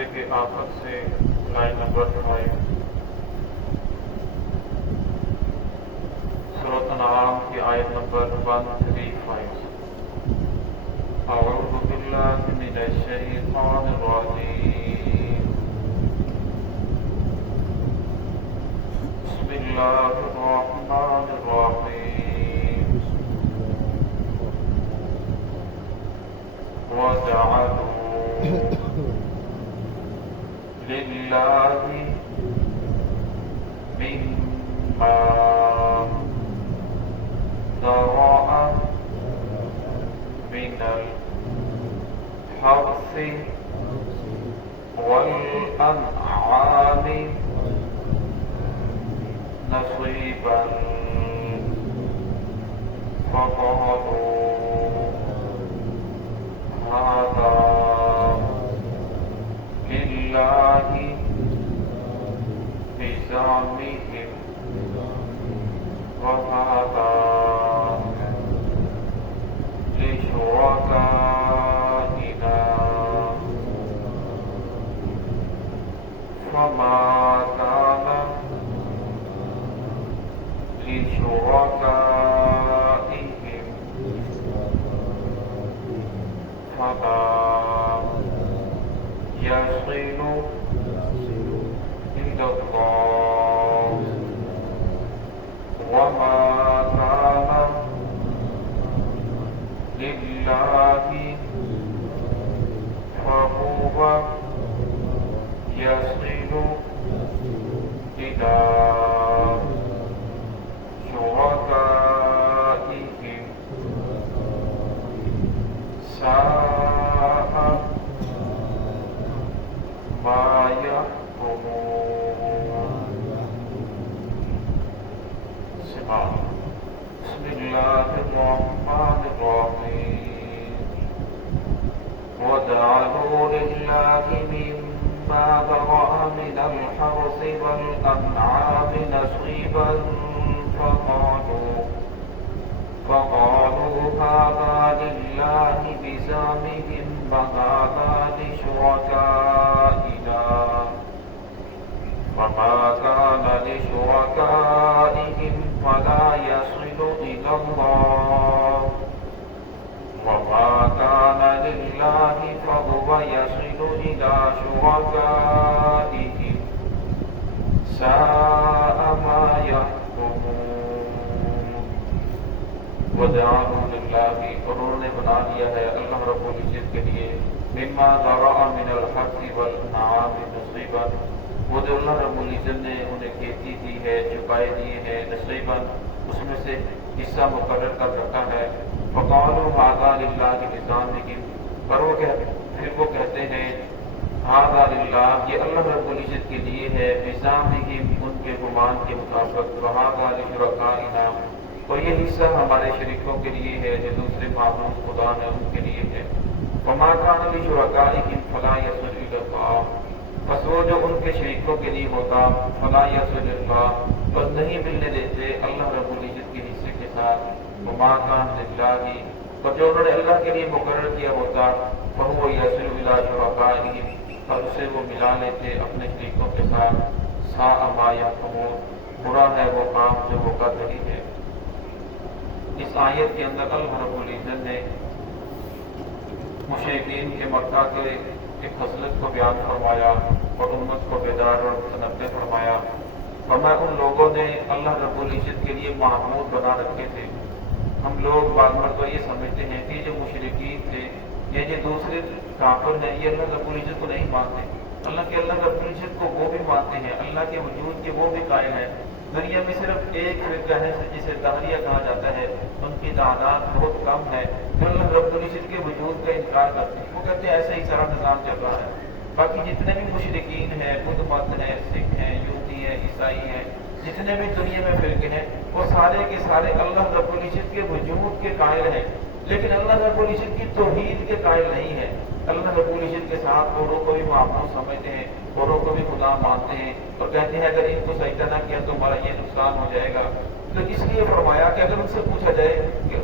صفحے کے آخر سے لائن نمبر 5 سورۃ انعام کی آیت نمبر 135 اعوذ باللہ من الشیطان الرجیم بسم اللہ الرحمن الرحیم وجعلوا للہ مما ذرأ من الحرث والأنعام نصيبا فقالوا هذا لله بزعمهم وهذا لشركائنا فما كان لشركائهم فلا يصل إلى الله وما كان لله فهو يصل إلى شركائهم ساء ما يحكمون. بسم اللہ الرحمن الرحیم وجعلوا للہ مما ذرأ من الحرث والأنعام نصيبا فقالوا هذا لله بزعمهم وهذا لشركائنا وما كان لشركائهم فلا يصل إلى الله وما كان لله فهو يصل إلى شركائهم ساء ما يحكمون. وجعلوا لله انہوں نے بنا لیا ہے اللہ رب العزت کے لیے مما ذرأ من الحرث والأنعام نصيبا وہ جو اللہ رب العزت نے انہیں کھیتی دی ہے چکائے دیے ہیں نصیبا اس میں سے حصہ مقرر کر رکھا ہے. فقالوا هذا للہ بزعمهم پر پھر وہ کہتے ہیں هذا للہ یہ اللہ رب العزت کے لیے ہے بزعمهم ان کے گمان کے مطابق وهذا لشركائنا اور یہ حصہ ہمارے شریکوں کے لیے ہے جو دوسرے معبود خدا ہیں ان کے لیے ہے. وما كان لشركائهم فلا يصل إلى الله بس وہ جو ان کے شریکوں کے لیے ہوتا فلا يصل اللہ بس نہیں ملنے دیتے اللہ رب العزت کے حصے کے ساتھ. وما كان للہ اور جو انہوں نے اللہ کے لیے مقرر کیا ہوتا فهو يصل إلى شركائهم اور اسے وہ ملا لیتے اپنے شریکوں کے ساتھ. ساء ما يحكمون برا ہے وہ کام جو وہ کر رہی ہے. اس آیت کے اندر اللہ رب العزت نے مشرکین کے مکہ کے ایک خصلت کو بیان فرمایا اور امت کو بیدار اور متنبہ فرمایا. فرمایا ان لوگوں نے اللہ رب العزت کے لیے معبود بنا رکھے تھے. ہم لوگ بعض مرتبہ یہ سمجھتے ہیں کہ جو مشرکین تھے یہ جو دوسرے کافر ہیں یہ اللہ رب العزت کو نہیں مانتے. اللہ رب العزت کو وہ بھی مانتے ہیں, اللہ کے وجود کے وہ بھی قائل ہیں. دنیا میں صرف ایک فرقہ ہے جسے دہریہ کہا جاتا ہے, ان کی تعداد بہت کم ہے جو اللہ رب العزت کے وجود کا انکار کرتے ہیں. وہ کہتے ہیں ایسا ہی سارا نظام چل رہا ہے. باقی جتنے بھی مشرکین ہیں, بدھ مت ہیں, سکھ ہیں, یہودی ہیں, عیسائی ہیں, جتنے بھی دنیا میں فرقے ہیں وہ سارے کے سارے اللہ رب العزت کے وجود کے قائل ہیں, لیکن اللہ رب العزت کی توحید کے قائل نہیں ہے. اللہ رب العزت کے ساتھ اوروں کو بھی معبود سمجھتے ہیں, اوروں کو بھی خدا مانتے ہیں اور کہتے ہیں اگر ان کو سجدہ نہ کیا تو ہمارا یہ نقصان ہو جائے گا. تو اس لیے فرمایا کہ اگر ان سے پوچھا جائے کہ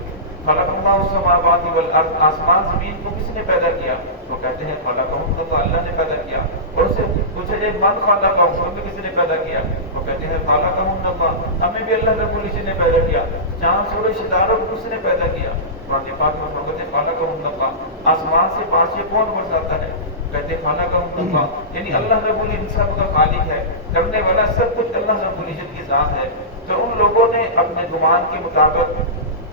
خلق اللہ السماوات والارض، آسمان زمین کو کس نے پیدا کیا؟ وہ کہتے ہیں خلقہم، تو اللہ نے پیدا کیا۔ اور اس سے پوچھا جائے من خلقہم، ہمیں کس نے پیدا کیا؟ وہ کہتے ہیں خلقہم اللہ، ہمیں بھی اللہ رب العزت نے پیدا کیا۔ چاند سورج ستاروں کو کس نے پیدا کیا؟ قرآن پاک میں فرماتے ہیں خلقہم اللہ، آسمان سے پانچ کون برساتا ہے؟ کہتے ہیں خلقہم اللہ، یعنی اللہ رب العزت سب کا خالق ہے، کرنے والا سب کچھ اللہ رب العزت کی ذات ہے۔ تو ان لوگوں نے اپنے گمان کے مطابق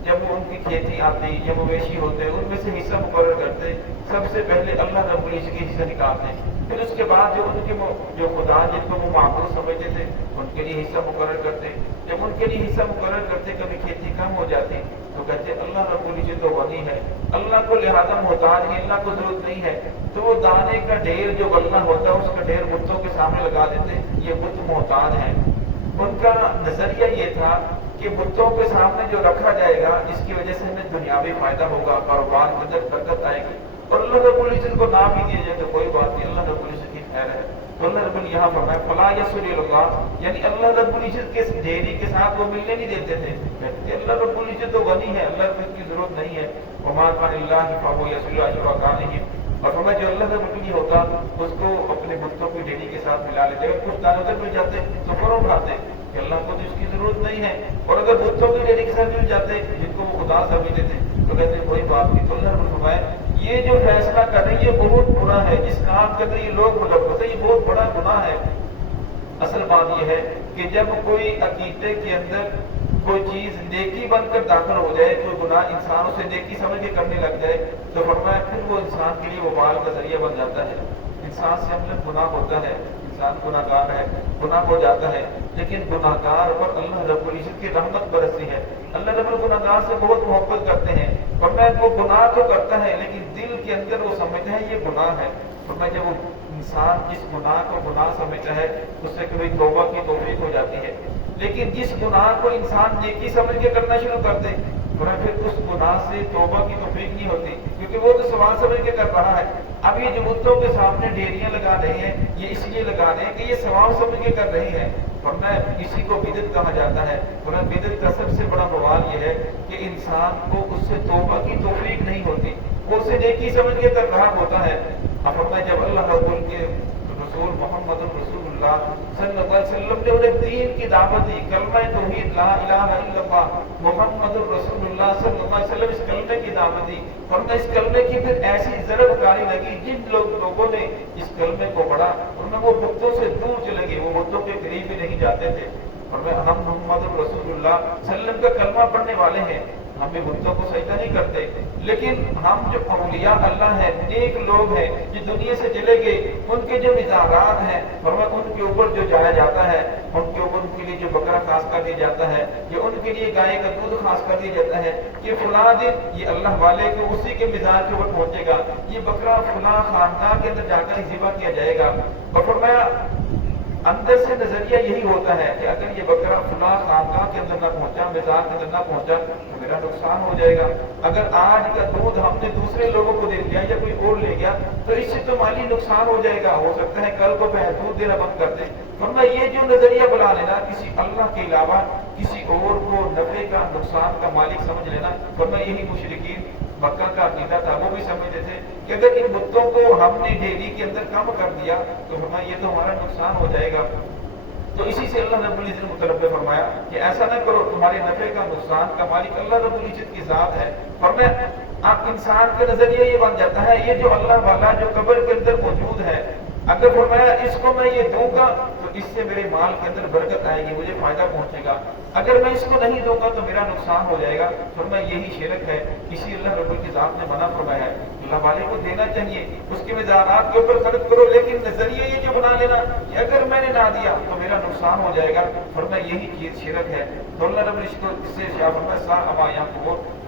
جب وہ ان کی کھیتی آتی یا مویشی ہوتے ان میں سے حصہ مقرر کرتے، سب سے پہلے اللہ رب العزت کے حصہ نکالتے، پھر اس کے بعد جو ان کے جو خدا جن کو وہ معبود سمجھتے تھے ان کے لیے حصہ مقرر کرتے۔ جب ان کے لیے حصہ مقرر کرتے کبھی کھیتی کم ہو جاتی تو کہتے اللہ رب العزت تو غنی ہے، اللہ کو لہذا محتاج ہے، اللہ کو ضرورت نہیں ہے، تو وہ دانے کا ڈھیر جو غلہ ہوتا ہے اس کا ڈھیر بتوں کے سامنے لگا دیتے، یہ بت محتاج ہیں۔ ان کا نظریہ یہ تھا کہ بتوں کے سامنے جو رکھا جائے گا اس کی وجہ سے ہمیں دنیاوی فائدہ ہوگا، کاروبار کے اندر برکت آئے گی، اور اللہ رب العزت کو نام ہی دیا جائے تو کوئی بات نہیں، اللہ رب العزت کی خیر ہے۔ تو اللہ رب العزت یہاں فرمایا فلا یسر اللہ، یعنی اللہ رب العزت کے ڈھیری کے ساتھ وہ ملنے نہیں دیتے تھے، کہتے اللہ رب العزت تو غنی ہے، اللہ رب کی ضرورت نہیں ہے۔ وما کان اللہ فهو یسر شرکائہ، اور ہمیں جو اللہ رب العزت ہوتا اس کو اپنے بتوں کی ڈھیری کے ساتھ ملا لیتے، اگر کچھ دانوں تک مل جاتے تو فوراً اٹھاتے کہ اللہ کو تو اس کی ضرورت نہیں ہے، اور اگر بتوں کی ڈھیری کے ساتھ مل جاتے جن کو وہ خدا سمجھتے تھے تو کہتے کوئی بات نہیں۔ تو اللہ رب العزت یہ جو فیصلہ کر رہے ہیں یہ بہت برا ہے، جس کام کے اندر یہ لوگ ملوث ہیں یہ بہت بڑا گناہ ہے۔ اصل بات یہ ہے کہ جب کوئی عقیدے کے اندر کوئی چیز نیکی بن کر داخل ہو جائے، کوئی گناہ انسان اسے نیکی سمجھ کے کرنے لگ جائے تو فرمایا پھر وہ انسان کے لیے وبال کا ذریعہ بن جاتا ہے۔ انسان سے ہم لوگ گناہ ہوتا ہے، انسان گناہ گار ہے، گناہ ہو جاتا ہے، لیکن گناہ گار پر اللہ رب العزت کی رحمت برستی ہے۔ اللہ رب العزت گناہ گار سے بہت محبت کرتے ہیں، فرمایا وہ گناہ تو کرتا ہے لیکن دل کے اندر وہ سمجھتا ہے یہ گناہ ہے۔ فرمایا جب وہ انسان جس گناہ کو گناہ سمجھتا ہے اس سے کبھی توبہ کی توفیق ہو جاتی ہے، لیکن جس گناہ کو انسان نیکی سمجھ کے کرنا شروع کر دے پھر اس گناہ سے توبہ کی توفیق نہیں ہوتی، کیونکہ وہ تو سوال سمجھ کے کر رہا ہے۔ اب یہ جو بتوں کے سامنے ڈھیریاں لگا رہے ہیں یہ اس لیے لگا رہے ہیں کہ یہ ثواب سمجھ کے کر رہے ہیں، ورنہ اسی کو بدعت کہا جاتا ہے۔ ورنہ بدعت کا سب سے بڑا بوال یہ ہے کہ انسان کو اس سے توبہ کی توفیق نہیں ہوتی، وہ اسے نیکی سمجھ کے کر رہا ہوتا ہے۔ اب فرمایا جب اللہ رب کے رسول محمد رسول اللہ صلی اللہ علیہ وسلم نے انہیں دین کی دعوت دی، کلمہ توحید لا الہ الا اللہ محمد رسول اللہ صلی اللہ علیہ وسلم اس کلمے کی دعوت دی، ورنہ اس کلمے کی پھر ایسی ضرب کاری لگی جن لوگوں نے اس کلمے کو پڑھا ورنہ وہ بتوں سے دور چلے گئے، وہ بتوں کے قریب بھی نہیں جاتے تھے۔ اور ہم محمد رسول اللہ صلی اللہ علیہ وسلم کا کلمہ پڑھنے والے ہیں، ہم بھی بتوں کو سجدہ نہیں کرتے، لیکن ہم جو اولیاء اللہ ہیں، نیک لوگ ہیں جو دنیا سے چلے گئے، ان کے جو مزاحات ہیں ان کے اوپر جو جایا جاتا ہے، ان کے اوپر ان کے لیے جو بکرا خاص کر دیا جاتا ہے یا ان کے لیے گائے کا دودھ خاص کر دیا جاتا ہے کہ فلاں دن یہ اللہ والے کو اسی کے مزاج کے اوپر پہنچے گا، یہ بکرا فلاں خاندان کے اندر جا کر ہی ذبح کیا جائے گا۔ اور فرمایا اندر سے نظریہ یہی ہوتا ہے کہ اگر یہ بکرا فلاں خاندان کے اندر نہ پہنچا، مزاج کے اندر نہ پہنچا تو میرا نقصان ہو جائے گا، اگر آج کا دودھ ہم نے دوسرے لوگوں کو دے دیا یا کوئی اور لے گیا تو اس سے تو مالی نقصان ہو جائے گا، ہو سکتا ہے کل کو بھینس دودھ دینا بند کر دیں۔ ورنہ یہ جو نظریہ بنا لینا کسی اللہ کے علاوہ کسی اور کو نفع کا نقصان کا مالک سمجھ لینا، ورنہ یہی مشرکین مکہ کا عقیدہ تھا، وہ بھی سمجھتے تھے کہ اگر ان بتوں کو ہم نے ڈھیری کے اندر کم کر دیا تو فرمایا یہ تو ہمارا نقصان ہو جائے گا۔ تو اسی سے اللہ رب العزت نے مطلب فرمایا کہ ایسا نہ کرو، تمہارے نفع کا نقصان کا مالک اللہ رب العزت کی ذات ہے۔ فرمایا اب انسان کا نظریہ یہ بن جاتا ہے یہ جو اللہ والا جو قبر کے اندر موجود ہے، اگر فرمایا اس کو میں یہ دوں گا تو اس سے میرے مال کے اندر برکت آئے گی، مجھے فائدہ پہنچے گا، اگر میں اس کو نہیں دوں گا تو میرا نقصان ہو جائے گا۔ فرمایا یہی شرک ہے، اسی اللہ رب العزت کی ذات نے منع فرمایا ہے اللہ والے کو دینا چاہیے، اس کے مزاحات کے اوپر خرچ کرو، لیکن نظریہ یہ جو بنا لینا کہ اگر میں نے نہ دیا تو میرا نقصان ہو جائے گا، فرمایا یہی چیز شرک ہے۔ تو اللہ رب العزت کو اس سے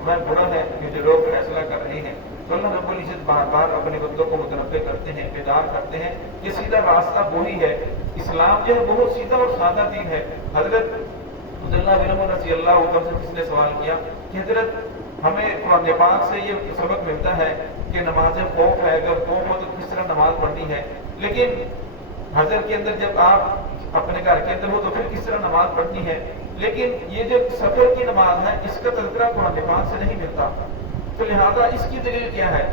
میں برا ہے کہ جو لوگ فیصلہ کر رہے ہیں۔ تو اللہ رب العزت بار بار اپنے بندوں کو متنبع کرتے ہیں، بیدار کرتے ہیں کہ سیدھا راستہ وہی ہے۔ اسلام جو ہے بہت سیدھا اور سادہ دین ہے۔ حضرت عبداللہ بن عمر رضی اللہ عنہ سے کس نے سوال کیا کہ حضرت ہمیں قرآن پاک سے یہ سبق ملتا ہے کہ نماز خوف ہے، اگر خوف ہو تو کس طرح نماز پڑھنی ہے، لیکن حضر کے اندر جب آپ اپنے گھر کے اندر ہو تو پھر کس طرح نماز پڑھنی ہے؟ لیکن یہ جو سفر کی نماز ہے اس کا تذکرہ قرآن پاک سے نہیں ملتا، تو لہٰذا اس کی دلیل کیا ہے؟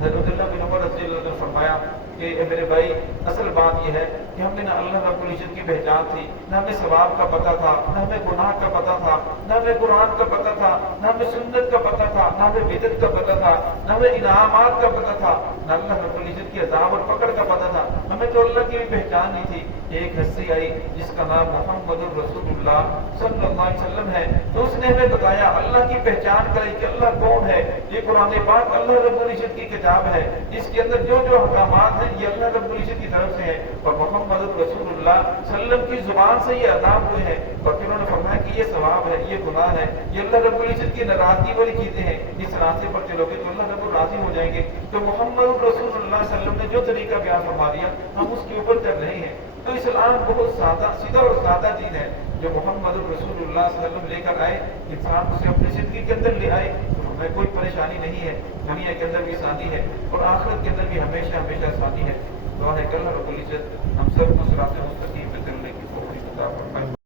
حضرت عبداللہ بن عمر رضی اللہ عنہ نے فرمایا کہ اے میرے بھائی، اصل بات یہ ہے کہ ہم نے نہ اللہ رب العزت کی پہچان تھی، نہ ہمیں ثواب کا پتہ تھا، نہ ہمیں گناہ کا پتہ تھا، نہ ہمیں قرآن کا پتہ تھا، نہ ہمیں سنت کا پتہ تھا، نہ ہمیں بدعت کا پتہ تھا، نہ ہمیں انعامات کا پتہ تھا، نہ اللہ رب العزت کی عذاب اور پکڑ کا پتہ تھا، ہمیں تو اللہ کی بھی پہچان نہیں تھی۔ ایک ہستی آئی جس کا نام محمد الرسول اللہ صلی اللہ علیہ وسلم ہے، تو اس نے ہمیں بتایا اللہ کی پہچان کرے کہ اللہ کون ہے۔ یہ قرآن پاک اللہ رب العزت کی کتاب ہے، اس کے اندر جو جو احکامات ہیں یہ اللہ رب العزت کی طرف سے ہیں، اور محمد الرسول اللہ صلی اللہ علیہ وسلم کی زبان سے یہ ادا ہوئے ہیں، اور پھر انہوں نے فرمایا کہ یہ ثواب ہے، یہ گناہ ہے، یہ اللہ رب العزت کی ناراضگی والی چیزیں ہیں، اس راستے پر چلو گے تو اللہ رب راضی ہو جائیں گے۔ تو محمد الرسول اللہ صلی اللہ علیہ وسلم نے جو طریقہ بیان فرما دیا ہم اس کے اوپر چل رہے ہیں۔ تو اسلام بہت سادہ، سیدھا اور سادہ دین ہے جو محمد الرسول اللہ صلی اللہ علیہ وسلم لے کر آئے، انسان اسے اپنی زندگی کے اندر لے آئے تو ہمیں کوئی پریشانی نہیں ہے، دنیا کے اندر بھی آسانی ہے اور آخرت کے اندر بھی ہمیشہ ہمیشہ آسانی ہے۔ دعا ہے کہ اللہ رب العزت ہم سب کو صراط مستقیم پہ چلنے کی توفیق عطا فرمائے۔